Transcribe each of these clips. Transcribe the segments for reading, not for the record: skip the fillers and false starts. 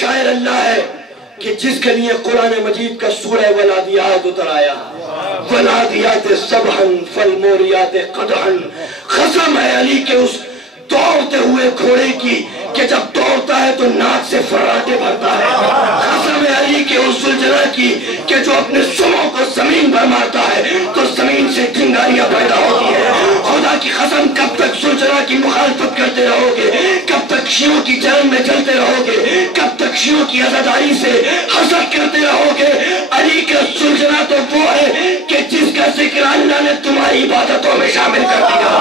شاعر اللہ ہے کہ جس کے لیے قرآن مجید کا سورہ ولادیات اتر آیا. ولادیات صبحن فالموریات قدحن. قسم ہے علی کے اس دوڑتے ہوئے گھوڑے کی کہ جب دوڑتا ہے تو ناک سے فراٹے بھرتا ہے. قسم ہے علی کے اس زلجلہ کی کہ جو اپنے سموں کو زمین پر مارتا ہے تو زمین سے چنگاریاں پیدا ہوتی ہے. خدا کی قسم کب تک زلجلہ کی مخالفت کرتے رہو گے؟ کب تک شیعوں کی جنگ میں چلتے رہو گے؟ کب تک شیعوں کی عزاداری سے حسد کرتے رہو گے؟ علی کا زلجلہ تو وہ ہے کہ جس کا ذکر اللہ نے تمہاری عبادتوں میں شامل کر دیا.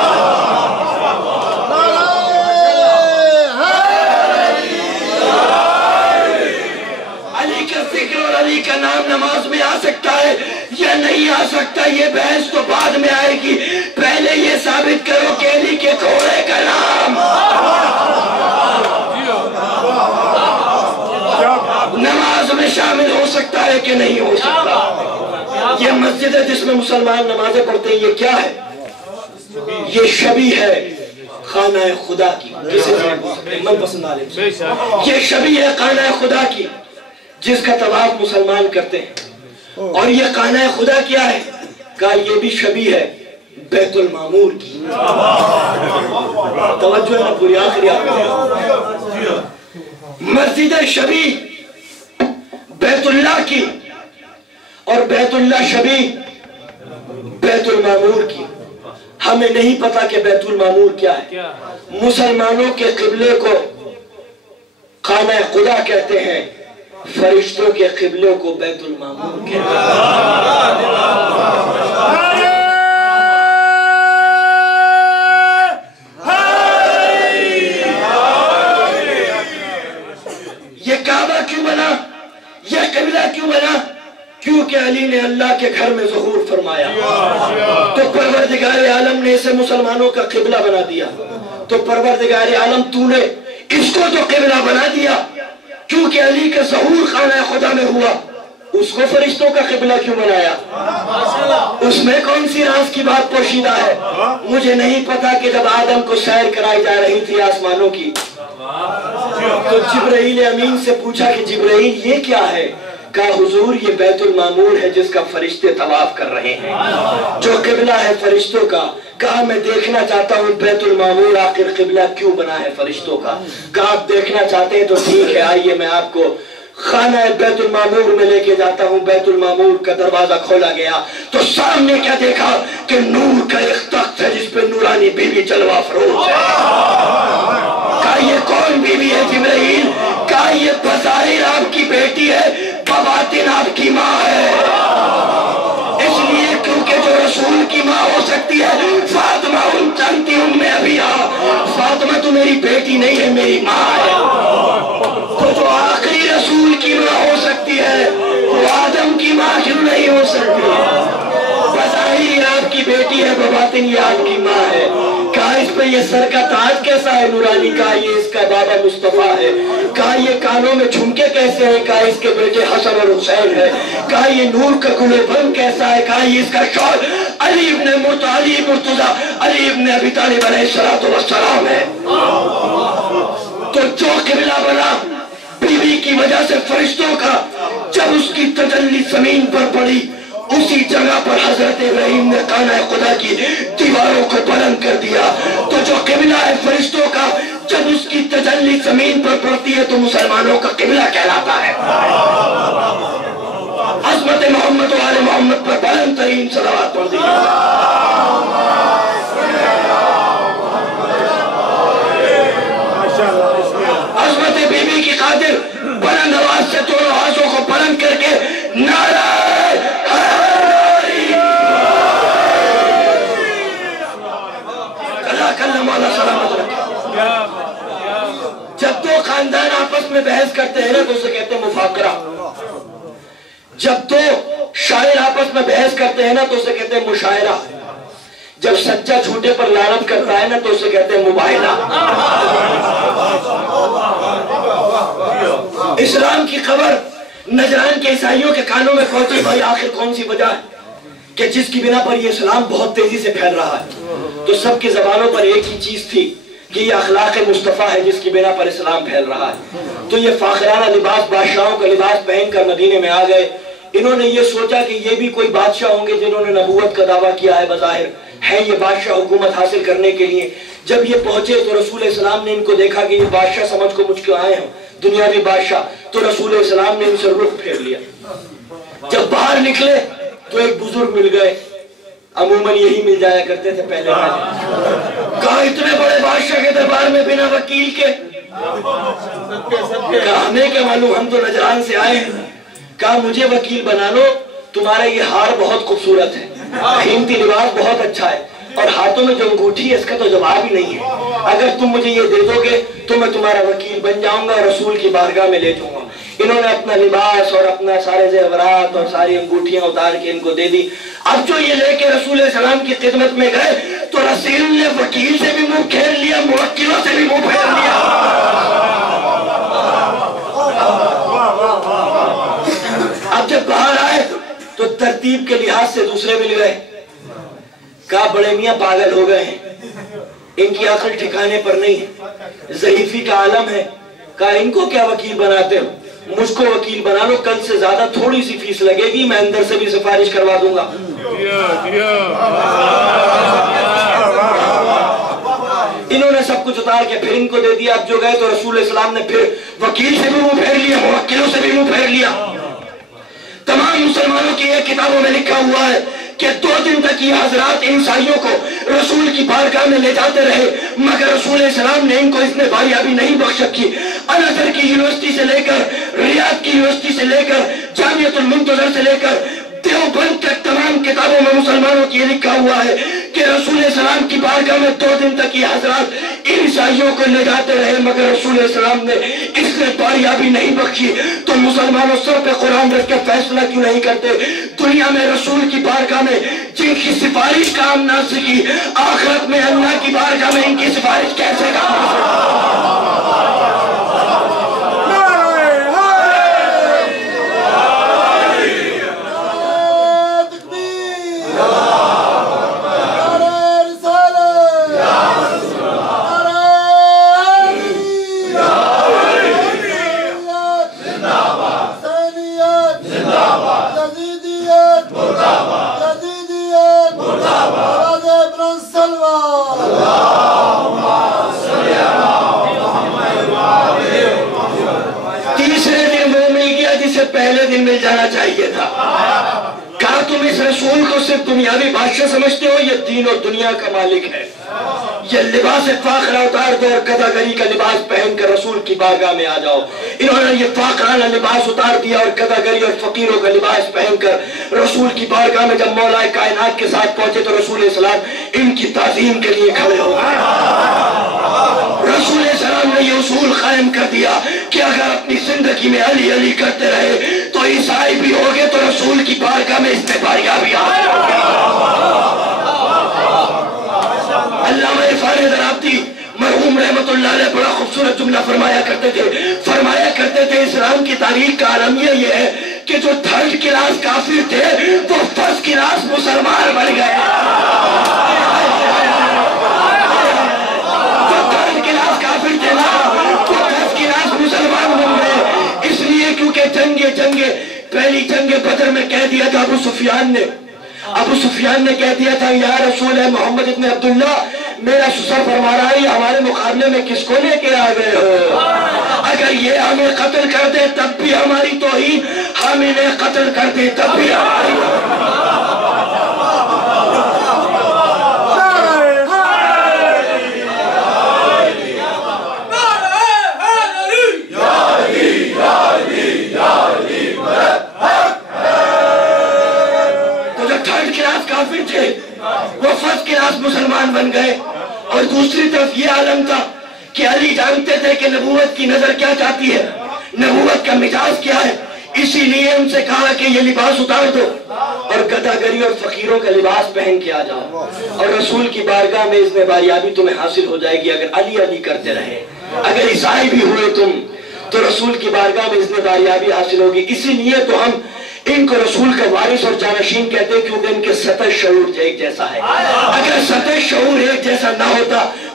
علی کا نام نماز میں آ سکتا ہے یا نہیں آ سکتا، یہ بحث تو بعد میں آئے گی. پہلے یہ ثابت کرو کہ علی کے گھوڑے کا نام نماز میں شامل ہو سکتا ہے کہ نہیں ہو سکتا. یہ مسجد ہے جس میں مسلمان نمازیں پڑھتے ہیں، یہ کیا ہے؟ یہ شبیہ ہے خانہ خدا کی. من پسند عالم سے یہ شبیہ ہے خانہ خدا کی جس کا طواف مسلمان کرتے ہیں. اور یہ خانہ خدا کیا ہے؟ کہا یہ بھی شبیہ ہے بیت المعمور کی. توجہ ہے نا پوری آخری مسجد شبیہ بیت اللہ کی اور بیت اللہ شبیہ بیت المعمور کی. ہمیں نہیں پتا کہ بیت المعمور کیا ہے. مسلمانوں کے قبلے کو خانہ خدا کہتے ہیں، فرشتوں کے قبلوں کو بیت المعمور کہتے ہیں. یہ کعبہ کیوں بنا؟ یہ قبلہ کیوں بنا؟ کیونکہ علی نے اللہ کے گھر میں ظہور فرمایا تو پروردگار عالم نے اسے مسلمانوں کا قبلہ بنا دیا. تو پروردگار عالم تو نے اس کو جو قبلہ بنا دیا کیونکہ علی کا ظہور خانہ خدا میں ہوا، اس کو فرشتوں کا قبلہ کیوں بنایا؟ اس میں کون سی راز کی بات پوشیدہ ہے؟ مجھے نہیں پتا کہ جب آدم کو سیر کرائی جا رہی تھی آسمانوں کی تو جبرائیل امین سے پوچھا کہ جبرائیل یہ کیا ہے؟ کہا حضور یہ بیت المعمور ہے جس کا فرشتے طواف کر رہے ہیں، جو قبلہ ہے فرشتوں کا. کہا میں دیکھنا چاہتا ہوں بیت المعمور آخر قبلہ کیوں بنا ہے فرشتوں کا. کہا آپ دیکھنا چاہتے ہیں تو ٹھیک ہے، آئیے میں آپ کو خانہ بیت المعمور میں لے کے جاتا ہوں. بیت المعمور کا دروازہ کھولا گیا تو سامنے کیا دیکھا کہ نور کا ایک تخت ہے جس پہ نورانی بیوی جلوہ افروز ہے. کہا یہ کون بیوی ہے جبرائیل؟ کہا یہ بظاہر آپ کی بیٹی ہے، بباطن آپ کی ماں ہے. اس لیے کیونکہ جو رسول کی ماں ہو سکتی ہے فاطمہ ان جانتی ہوں میں ابھی فاطمہ تو میری بیٹی نہیں ہے، میری ماں ہے. تو جو آخری رسول کی ماں ہو سکتی ہے وہ آدم کی ماں کیوں نہیں ہو سکتی؟ بظاہر آپ کی بیٹی ہے، بباطن یہ آپ کی ماں ہے. کہا اس پہ یہ سر کا تاج کیسا ہے نورانی؟ کہا یہ اس کا بابا مصطفیٰ ہے. کہا یہ کانوں میں جھمکے کیسے ہیں؟ کہا اس کے بیٹے حسن اور حسین ہے. کہا یہ نور کا گلے بند کیسا ہے؟ کہا یہ اس کا شوہر علی ابن مرتضیٰ علی ابن ابی طالب علیہ السلام ہے. تو جو قبلہ بنا بیوی کی وجہ سے فرشتوں کا، جب اس کی تجلی زمین پر پڑی اسی جگہ پر حضرت ابراہیم نے خانہ خدا کی دیواروں کو بلند کر دیا. تو جو قبلہ ہے فرشتوں کا جب اس کی تجلی زمین پر پڑتی ہے تو مسلمانوں کا قبلہ کہلاتا ہے. عظمت محمد و آل محمد پر بلند ترین صلوات پڑھ دیجیے. عظمت بی بی کی خاطر بلند آواز سے دونوں ہاتھوں کو بلند کر کے نعرہ جب دو خاندان آپس میں بحث کرتے ہیں نا تو اسے کہتے ہیں مفاقرہ. جب دو شاعر آپس میں بحث کرتے ہیں نا تو اسے کہتے ہیں مشاعرہ. جب سچا جھوٹے پر لعنت کرتا ہے نا تو اسے کہتے ہیں مباہلہ. اسلام کی خبر نجران کے عیسائیوں کے کانوں میں پہنچی. بھائی آخر کون سی وجہ ہے کہ جس کی بنا پر یہ اسلام بہت تیزی سے پھیل رہا ہے؟ تو سب کی زبانوں پر ایک ہی چیز تھی کہ یہ اخلاق مصطفیٰ ہے جس کی بنا پر اسلام پھیل رہا ہے۔ تو یہ فاخرانہ لباس، بادشاہوں کا لباس پہن کر مدینے میں آ گئے۔ انہوں نے یہ سوچا کہ یہ بھی کوئی بادشاہ ہوں گے جنہوں نے نبوت کا دعویٰ کیا ہے، بظاہر ہے یہ بادشاہ حکومت حاصل کرنے کے لیے۔ جب یہ پہنچے تو رسول اسلام نے ان کو دیکھا کہ یہ بادشاہ سمجھ کو مجھ کو آئے ہیں، دنیاوی بادشاہ، تو رسول اسلام نے ان سے رخ پھیر لیا۔ جب باہر نکلے تو ایک بزرگ مل گئے، عموماً یہی مل جایا کرتے تھے پہلے۔ کہا اتنے بڑے بادشاہ کے دربار میں بنا وکیل کے؟ کہا ہمیں کیا معلوم، ہم تو نجران سے آئے ہیں۔ کہا مجھے وکیل بنا لو، تمہارا یہ ہار بہت خوبصورت ہے، قیمتی لباس بہت اچھا ہے، اور ہاتھوں میں جو انگوٹھی ہے اس کا تو جواب ہی نہیں ہے۔ اگر تم مجھے یہ دے دو گے تو میں تمہارا وکیل بن جاؤں گا اور رسول کی بارگاہ میں لے جاؤں گا۔ انہوں نے اپنا لباس اور اپنا سارے زیورات اور ساری انگوٹھیاں اتار کے ان کو دے دی۔ اب جو یہ لے کے رسول السلام کی خدمت میں گئے تو رسول نے وکیل سے بھی منہ پھیر لیا، موکلوں سے بھی منہ پھیر لیا۔ اب جب باہر آئے تو ترتیب کے لحاظ سے دوسرے مل گئے۔ کہا بڑے میاں پاگل ہو گئے ہیں، ان کی عقل ٹھکانے پر نہیں ہے، ضعیفی کا عالم ہے۔ کہا ان کو کیا وکیل بناتے ہو، مجھ کو وکیل بنا لو، کل سے زیادہ تھوڑی سی فیس لگے گی، میں اندر سے بھی سفارش کروا دوں گا۔ انہوں نے سب کچھ اتار کے پھر ان کو دے دیا۔ اب جو گئے تو رسول اسلام نے پھر وکیل سے بھی منہ پھیر لیا، موکلوں سے بھی منہ پھیر لیا۔ تمام مسلمانوں کی یہ کتابوں میں لکھا ہوا ہے کہ 2 دن تک یہ حضرات عیسائیوں کو رسول کی بارگاہ میں لے جاتے رہے، مگر رسول اسلام نے ان کو اس نے باریابی نہیں بخش رکھی۔ الازہر کی یونیورسٹی سے لے کر، ریاض کی یونیورسٹی سے لے کر، جامعۃ المنتظر سے لے کر دیوبند تک تمام کتابوں میں مسلمانوں کی یہ لکھا ہوا ہے کہ رسول اسلام کی بارگاہ میں 2 دن تک یہ حضرات عیسائیوں کو لے جاتے رہے، مگر رسول اسلام نے اس نے باریابی نہیں بخشی۔ تو مسلمانوں سر پہ قرآن رکھ کے فیصلہ کیوں نہیں کرتے؟ دنیا میں رسول کی بارگاہ میں جن کی سفارش کام نہ سکی، آخرت میں اللہ کی بارگاہ میں ان کی سفارش کیسے کام آ سکتی؟ پہلے دن مل جانا چاہیے تھا۔ کہا تم اس رسول کو صرف دنیاوی بادشاہ سمجھتے ہو، یہ دین اور دنیا کا مالک ہے۔ یہ لباس فاخرہ اتار دو اور گداگری کا لباس پہن کر رسول کی بارگاہ میں آ جاؤ۔ انہوں نے یہ فاخرانہ لباس اتار دیا اور گداگری اور فقیروں کا لباس پہن کر رسول کی بارگاہ میں جب مولا کائنات کے ساتھ پہنچے تو رسول اسلام ان کی تعظیم کے لیے کھڑے ہو گئے۔ رسول اسلام نے یہ اصول قائم کر دیا کہ اگر اپنی زندگی میں علی علی کرتے رہے تو عیسائی بھی ہوگے تو رسول کی بارگاہ میں اس میں باریابی حاصل ہوگی۔ علامہ عرفان درابطی مرحوم رحمت اللہ علیہ بڑا خوبصورت جملہ فرمایا کرتے تھے اسلام کی تاریخ کا عالمیہ یہ ہے کہ جو 3rd کلاس کافر تھے وہ 1st کلاس مسلمان بن گئے۔ جو 3rd کلاس کافر تھے نا وہ 1st کلاس مسلمان بن گئے، اس لیے کیونکہ پہلی جنگ بدر میں کہہ دیا تھا ابو سفیان نے کہہ دیا تھا یا رسول ہے محمد ابن عبداللہ، میرا سسر فرما رہا ہے ہمارے مقابلے میں کس کو لے کے آ گئے ہو؟ اگر یہ ہمیں قتل کر دے تب بھی ہماری توہین، ہم انہیں قتل کر دے تب بھی ہماری وہ 1st کلاس مسلمان بن گئے۔ اور دوسری طرف یہ عالم تھا کہ علی جانتے تھے کہ نبوت کی نظر کیا چاہتی ہے، نبوت کا مزاج کیا ہے، اسی لیے ان سے کہا کہ یہ لباس اتار دو اور گداگری اور فقیروں کا لباس پہن کے آ جاؤ، اور رسول کی بارگاہ میں اس میں باریابی تمہیں حاصل ہو جائے گی اگر علی علی کرتے رہے۔ اگر عیسائی بھی ہوئے تم تو رسول کی بارگاہ میں اس میں باریابی حاصل ہوگی۔ اسی لیے تو ہم ان کو رسول کا وارث اور جانشین کہتے ہیں کیونکہ ان کے سطح شعور ایک جیسا ہے۔ اگر سطح شعور ایک جیسا نہ ہوتا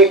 1।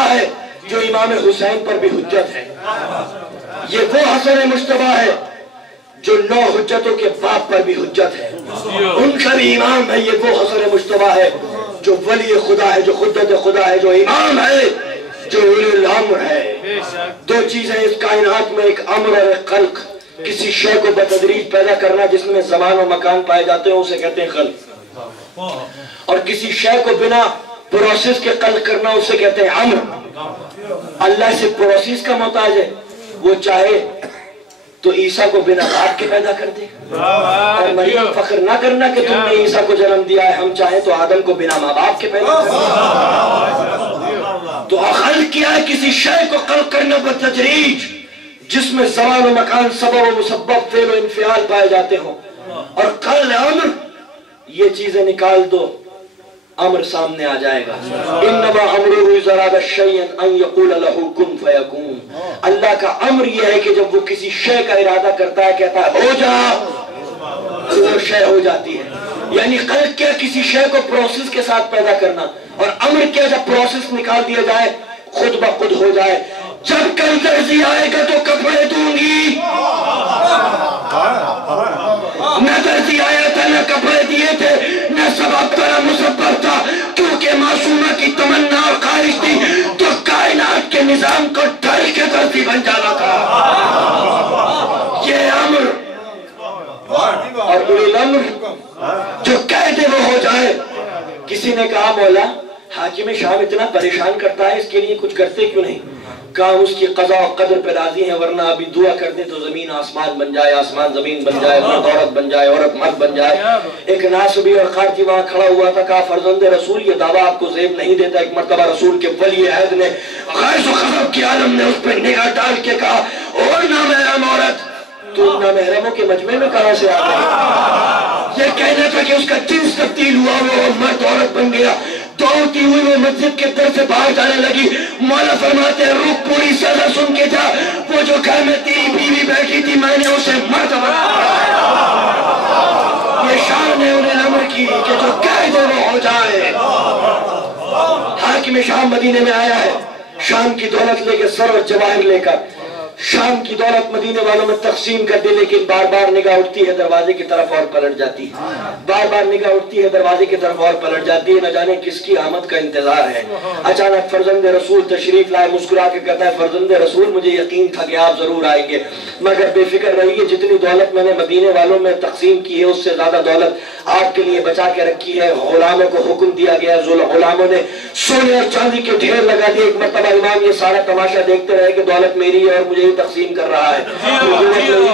مشتبہ ہے جو امام حسین پر بھی حجت ہے، یہ وہ حسن مشتبہ ہے جو 9 حجتوں کے باپ پر بھی حجت ہے، ان کا بھی امام ہے، یہ وہ حسن مشتبہ ہے جو ولی خدا ہے، جو خدت خدا ہے، جو امام ہے، جو اولی الامر ہے۔ 2 چیزیں اس کائنات میں، ایک امر اور ایک خلق۔ کسی شے کو بتدریج پیدا کرنا جس میں زمان و مکان پائے جاتے ہیں اسے کہتے ہیں خلق، اور کسی شے کو بنا پروسیس کے خلق کرنا اسے کہتے ہیں امر۔ اللہ سے پروسیس کا محتاج ہے، وہ چاہے تو عیسیٰ کو بنا باپ کے پیدا کر دے، اور مریم فخر نہ کرنا کہ تم نے عیسیٰ کو جنم دیا ہے، ہم چاہیں تو آدم کو بنا ماں باپ کے پیدا کر دے۔ تو خلق کیا ہے؟ کسی شے کو خلق کرنا بتدریج جس میں زمان و مکان، سبب و مسبب، فعل و انفعال پائے جاتے ہوں، اور قل امر، یہ چیزیں نکال دو، امر سامنے آ جائے گا۔ انما امرہ اذا اراد شیئا ان یقول له کن فیکون۔ اللہ کا امر یہ ہے کہ جب وہ کسی شے کا ارادہ کرتا ہے، کہتا ہے ہو جا، تو وہ شے ہو جاتی ہے۔ یعنی خلق کیا؟ کسی شے کو پروسیس کے ساتھ پیدا کرنا، اور امر کیا؟ جب پروسیس نکال دیا جائے خود بخود ہو جائے۔ جب کل درزی آئے گا تو کپڑے دوں گی، نہ درزی آیا تھا نہ کپڑے دیے تھے، نہ سبب تھا نہ مسبب تھا، کیونکہ معصومہ کی تمنا اور خواہش تھی تو کائنات کے نظام کو ڈھل کے درزی بن جانا تھا۔ یہ امر اور اولی الامر جو کہہ دے وہ ہو جائے۔ کسی نے کہا مولا حاکم شام اتنا پریشان کرتا ہے، اس کے لیے کچھ کرتے کیوں نہیں؟ کہا اس کی قضا و قدر پہ راضی ہیں، ورنہ ابھی دعا کر دیں تو زمین آسمان بن جائے، آسمان زمین بن جائے، مرد عورت بن جائے، عورت مرد بن جائے۔ ایک ناصبی اور خارجی وہاں کھڑا ہوا تھا، کہا فرزند رسول یہ دعویٰ آپ کو زیب نہیں دیتا۔ ایک مرتبہ رسول کے ولی عہد نے غیظ و غضب کی عالم نے اس پہ نگاہ ڈال کے کہا اور نامحرم عورت تو نامحرموں کے مجمع میں کہاں سے آ گئی؟ یہ کہنا تھا کہ اس کا جنس تبدیل ہوا، وہ مرد عورت بن گیا۔ دوڑتی ہوئی وہ مسجد کے در سے باہر جانے لگی۔ مولا فرماتے ہیں رک، پوری سزا سن کے جا، وہ جو گھر میں تیری بیوی بیٹھی تھی میں نے اسے مرد بنایا۔ یہ شان ہے انہیں الامر کی کہ جو کہہ دے وہ ہو جائے۔ حاکم شام مدینے میں آیا ہے، شام کی دولت لے کے، سر اور جواہر لے کر، شام کی دولت مدینے والوں میں تقسیم کر دی، لیکن بار بار نگاہ اٹھتی ہے دروازے کی طرف اور پلٹ جاتی ہے، بار بار نگاہ اٹھتی ہے دروازے کی طرف اور پلٹ جاتی ہے، نہ جانے کس کی آمد کا انتظار ہے۔ اچانک فرزند رسول تشریف لائے، مسکرا کے کہتا ہے فرزند رسول مجھے یقین تھا کہ آپ ضرور آئیں گے، مگر بے فکر رہیے، جتنی دولت میں نے مدینے والوں میں تقسیم کی ہے اس سے زیادہ دولت آپ کے لیے بچا کے رکھی ہے۔ غلاموں کو حکم دیا گیا، غلاموں نے سونے اور چاندی کے ڈھیر لگا دیے۔ ایک مرتبہ امام یہ سارا تماشا دیکھتے رہے کہ دولت میری ہے اور مجھے تقسیم کر رہا ہے،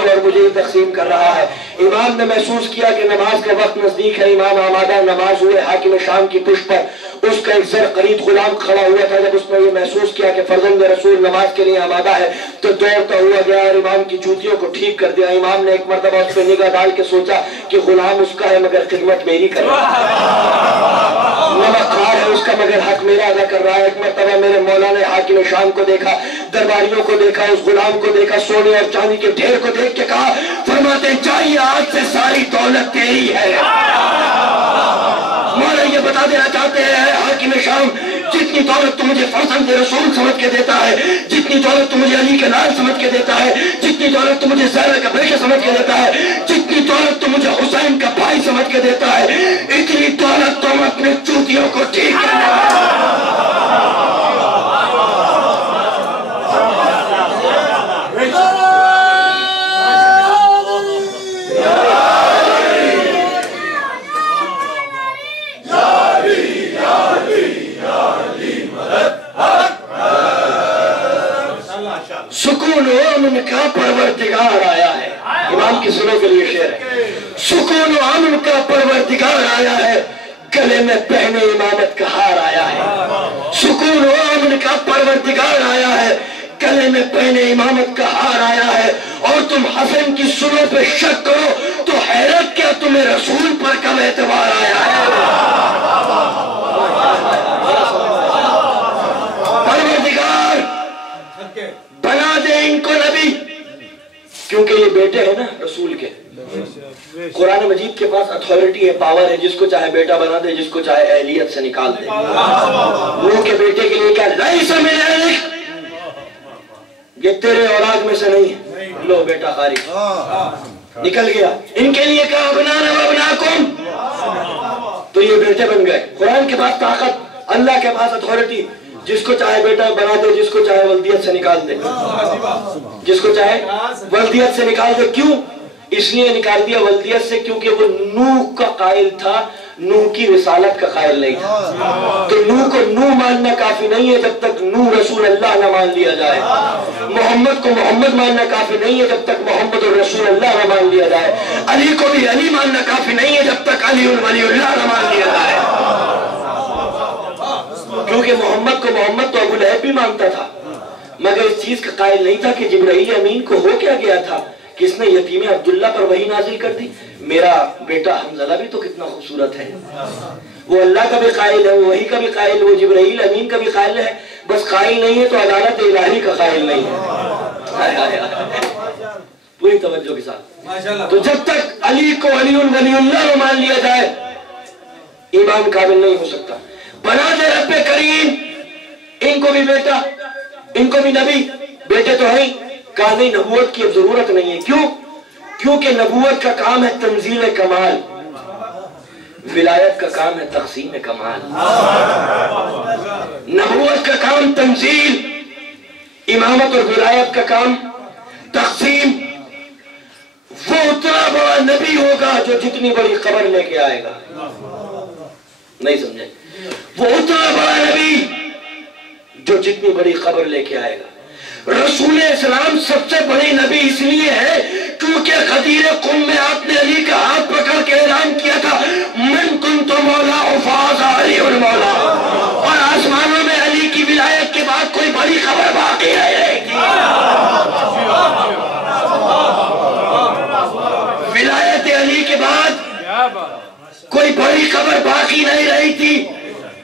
اور مجھے تقسیم کر رہا ہے۔ امام نے محسوس کیا کہ نماز کا وقت نزدیک ہے، امام آمادہ نماز ہوئے، حاکم شام کی پشت پر اس کا ایک زر قرید غلام کھڑا ہوا تھا۔ جب اس نے یہ محسوس کیا کہ فرزند رسول نماز کے لیے آمادہ ہے تو دوڑتا ہوا گیا اور امام کی جوتیوں کو ٹھیک کر دیا۔ امام نے ایک مرتبہ اس پہ نگاہ ڈال کے سوچا کہ غلام اس کا ہے مگر خدمت میری کر رہا ہے، نمکھار ہے اس کا مگر حق میرا ادا کر رہا ہے۔ ایک مرتبہ میرے مولا نے حاکم شام کو دیکھا، درباریوں کو دیکھا، اس غلام کو دیکھا، سونے اور چاندی کے ڈھیر کو دیکھ کے کہا فرماتے ہیں چاہیے آج سے ساری دولت تیری ہے۔ مولا یہ بتا دینا چاہتے ہیں حاکم شام جتنی دولت تو مجھے فرزند رسول سمجھ کے دیتا ہے، جتنی دولت تو مجھے علی کے لال سمجھ کے دیتا ہے، جتنی دولت تو مجھے زہرا کا بیٹا سمجھ کے دیتا ہے، جتنی دولت تو مجھے حسین کا بھائی سمجھ کے دیتا ہے، اتنی دولت تم اپنے چوتیوں کو ٹھیک کرنا۔ سکون و امن کا پروردگار آیا ہے، امام کی سنوں کے لیے شعر ہے۔ سکون و امن کا پروردگار آیا ہے، گلے میں پہنے امامت کا ہار آیا ہے۔ سکون و امن کا پروردگار آیا ہے، گلے میں پہنے امامت کا ہار آیا ہے، اور تم حسن کی سنوں پہ شک کرو تو حیرت کیا تمہیں رسول پر کم اعتبار آیا ہے۔ پروردگار بنا دے ان کو نبی، کیونکہ یہ بیٹے ہیں نا رسول کے۔ قرآن مجید کے پاس اتھارٹی ہے، پاور ہے، جس کو چاہے بیٹا بنا دے، جس کو چاہے اہلیت سے نکال دے۔ نوح کے بیٹے کے لیے کیا لیس من اہلک، یہ تیرے اولاد میں سے نہیں ہے، لو بیٹا خارج، نکل گیا۔ ان کے لیے کہا ابنانا و ابناکم، تو یہ بیٹے بن گئے۔ قرآن کے پاس طاقت، اللہ کے پاس اتھارٹی، جس کو چاہے بیٹا بنا دے، جس کو چاہے ولدیت سے نکال دے، جس کو چاہے ولدیت سے نکال دے۔ کیوں؟ اس لیے نکال دیا ولدیت سے کیونکہ وہ نوح کا قائل تھا، نوح کی رسالت کا قائل نہیں تھا۔ تو نوح کو نوح ماننا کافی نہیں ہے جب تک نوح رسول اللہ نہ مان لیا جائے، محمد کو محمد ماننا کافی نہیں ہے جب تک محمد رسول اللہ نہ مان لیا جائے، علی کو بھی علی ماننا کافی نہیں ہے جب تک علی ولی اللہ نہ مان لیا جائے۔ کیونکہ محمد کو محمد تو ابو لہب بھی مانتا تھا، مگر اس چیز کا قائل نہیں تھا کہ جبرائیل امین کو ہو کیا گیا تھا، کس نے یتیم عبداللہ پر وحی نازل کر دی، میرا بیٹا حنظلہ بھی تو کتنا خوبصورت ہے۔ وہ اللہ کا بھی قائل ہے، وہ وحی کا بھی قائل، وہ جبرائیل امین کا بھی قائل ہے، بس قائل نہیں ہے تو عدالت الہی کا قائل نہیں ہے۔ پوری توجہ کے ساتھ، تو جب تک علی کو علی ولی اللہ مان لیا جائے ایمان قابل نہیں ہو سکتا۔ بنا دے رب کریم ان کو بھی بیٹا، ان کو بھی نبی، بیٹے تو ہیں، کہا نہیں نبوت کی اب ضرورت نہیں ہے۔ کیوں؟ کیونکہ نبوت کا کام ہے تنزیل کمال، ولایت کا کام ہے تقسیم کمال۔ نبوت کا کام تنزیل، امامت اور ولایت کا کام تقسیم۔ وہ اتنا بڑا نبی ہوگا جو جتنی بڑی خبر لے کے آئے گا، نہیں سمجھے؟ وہ اتنا بڑا نبی جو جتنی بڑی خبر لے کے آئے گا۔ رسول اسلام سب سے بڑی نبی اس لیے ہے کیونکہ غدیر قم میں آپ نے علی کا ہاتھ پکڑ کے اعلان کیا تھا من کنت مولا فاز علی المولا، اور آسمانوں میں علی کی ولایت کے بعد کوئی بڑی خبر باقی نہیں رہے گی۔ ولایت علی کے بعد کوئی بڑی خبر باقی نہیں رہی تھی،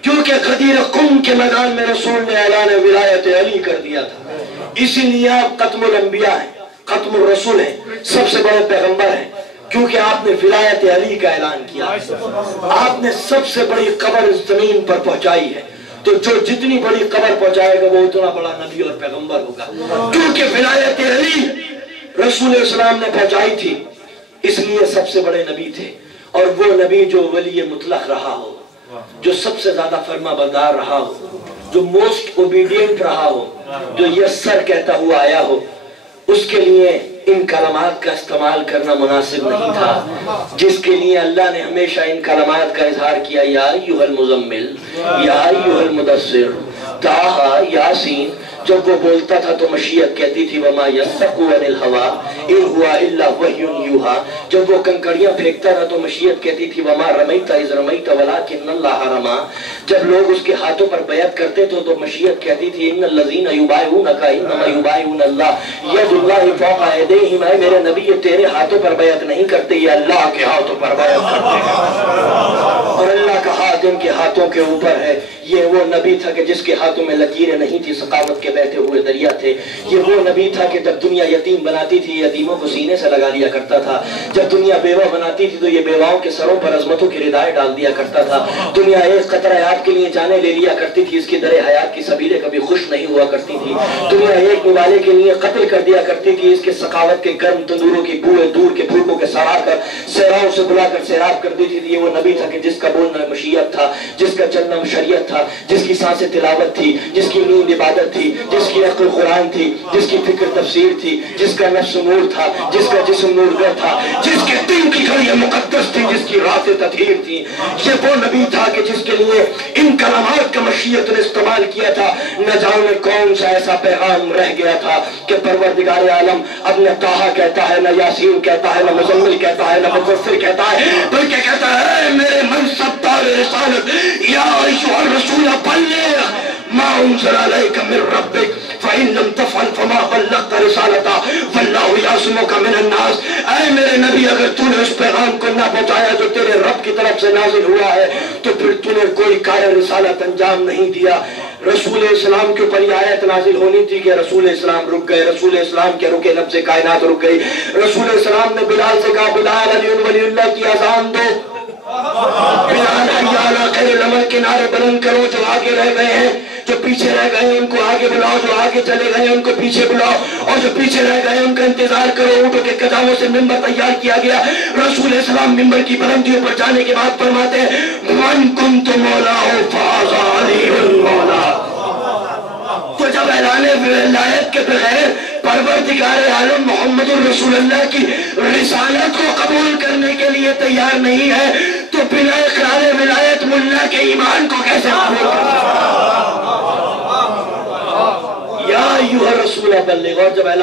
کیونکہ غدیر قم کے میدان میں رسول نے اعلان ولایت علی کر دیا تھا۔ اسی لیے آپ ختم الانبیاء ہیں، ختم الرسول ہیں، سب سے بڑے پیغمبر ہیں، کیونکہ آپ نے ولایت علی کا اعلان کیا، آپ نے سب سے بڑی خبر زمین پر پہنچائی ہے۔ تو جو جتنی بڑی خبر پہنچائے گا وہ اتنا بڑا نبی اور پیغمبر ہوگا، کیونکہ ولایت علی رسول اسلام نے پہنچائی تھی، اس لیے سب سے بڑے نبی تھے۔ اور وہ نبی جو ولی مطلق رہا ہو، جو سب سے زیادہ فرما بردار رہا ہو، جو موسٹ اوبیڈینٹ رہا ہو، جو یس سر کہتا ہوا آیا ہو، اس کے لیے ان کلمات کا استعمال کرنا مناسب نہیں تھا، جس کے لیے اللہ نے ہمیشہ ان کلمات کا اظہار کیا، یا ایھا المزمل، یا ایھا المدثر، طٰہٰ، یاسین۔ جب وہ بولتا تھا تو مشیت کہتی تھی وما ینطق عن الہویٰ ان ہوا الا وحی یوحیٰ۔ جب وہ کنکڑیاں پھینکتا تھا تو مشیت کہتی تھی وما رمیت اذ رمیت ولکن اللہ رمی۔ جب لوگ اس کے ہاتھوں پر بیعت کرتے تھے تو مشیت کہتی تھی ان الذین یبایعونک انما یبایعون اللہ ید اللہ فوق ایدیہم۔ اے میرے نبی یہ تیرے ہاتھوں پر بیعت نہیں کرتے، یہ اللہ کے ہاتھوں پر بیعت کرتے ہیں، اور اللہ کا ہاتھ ان کے ہاتھوں کے اوپر ہے۔ یہ وہ نبی تھا کہ جس کے ہاتھوں میں لکیریں نہیں تھی، سخاوت کے بہتے ہوئے دریا تھے۔ یہ وہ نبی تھا کہ جب دنیا یتیم بناتی تھی یتیموں کو سینے سے لگا لیا کرتا تھا، جب دنیا بیوہ بناتی تھی تو یہ بیواؤں کے سروں پر عظمتوں کی ردائیں ڈال دیا کرتا تھا۔ دنیا ایک قطرہ آب کے لیے جانیں لے لیا کرتی تھی، اس کی در حیات کی سبیلیں کبھی خوش نہیں ہوا کرتی تھی۔ دنیا ایک نوالے کے لیے قتل کر دیا کرتی تھی، اس کے سخاوت کے گرم تندوروں کی بوئے دور کے پھوکوں کے سڑا کر صحراؤں سے بلا کر سیراب کر دیتی تھی۔ یہ وہ نبی تھا کہ جس کا بولنا مشیت تھا، جس کا چلنا شریعت تھا، جس کی سانسیں تلاوت تھی، جس کی نیند عبادت تھی، جس کی عقل قرآن تھی، جس کی فکر تفسیر تھی، جس کا نفس نور تھا، جس کا جسم نورگر تھا، جس کے دن کی گھڑیاں مقدس تھی، جس کی راتیں تطہیر تھی۔ یہ وہ نبی تھا کہ جس کے لیے ان کلمات کا مشیت نے استعمال کیا تھا۔ نہ جانے کون سا ایسا پیغام رہ گیا تھا کہ پروردگار عالم اب نہ طٰہٰ کہتا ہے، نہ یاسین کہتا ہے، نہ مزمل کہتا ہے، نہ مدثر کہتا ہے، بلکہ کہتا ہے میرے منصب دار رسالت یا ایھا الرسول بلغ ما انزل الیک من ربک فإن لم تفعل فما بلغت رسالتہ واللہ یعصمک من الناس۔ اے میرے نبی اگر تو نے اس پیغام کو نہ پہنچایا جو تیرے رب کی طرف سے نازل ہوا ہے تو پھر تو نے کوئی کار رسالت انجام نہیں دیا۔ رسول اسلام کے اوپر یہ آیت نازل ہونی تھی کہ رسول اسلام رک گئے، رسول اسلام کے رکے نبض کائنات رک گئی۔ رسول اسلام نے بلال سے کہا بلال علی ولی اللہ کی اذان دو، بلال حی علی خیر العمل کے نعرے بلند کرو، جو آگے رہ گئے ہیں جو پیچھے رہ گئے ہیں ان کو آگے بلاؤ، جو آگے چلے گئے ہیں ان کو پیچھے بلاؤ، اور جو پیچھے رہ گئے ہیں ان کا انتظار کرو۔ اونٹوں کے قدموں سے منبر تیار کیا گیا۔ رسول اسلام منبر کی بلندیوں پر جانے کے بعد فرماتے ہیں من کنت مولاہ فاز علی المولا۔ تو جب اعلان ولایت کے بغیر پروردگار عالم محمد الرسول اللہ کی رسالت کو قبول کرنے کے لیے تیار نہیں ہے تو بنا اقرار ولایت ملا کے ایمان کو کیسے قبول کرے؟ یا ایھا الرسول بلغ، اور جب اعلان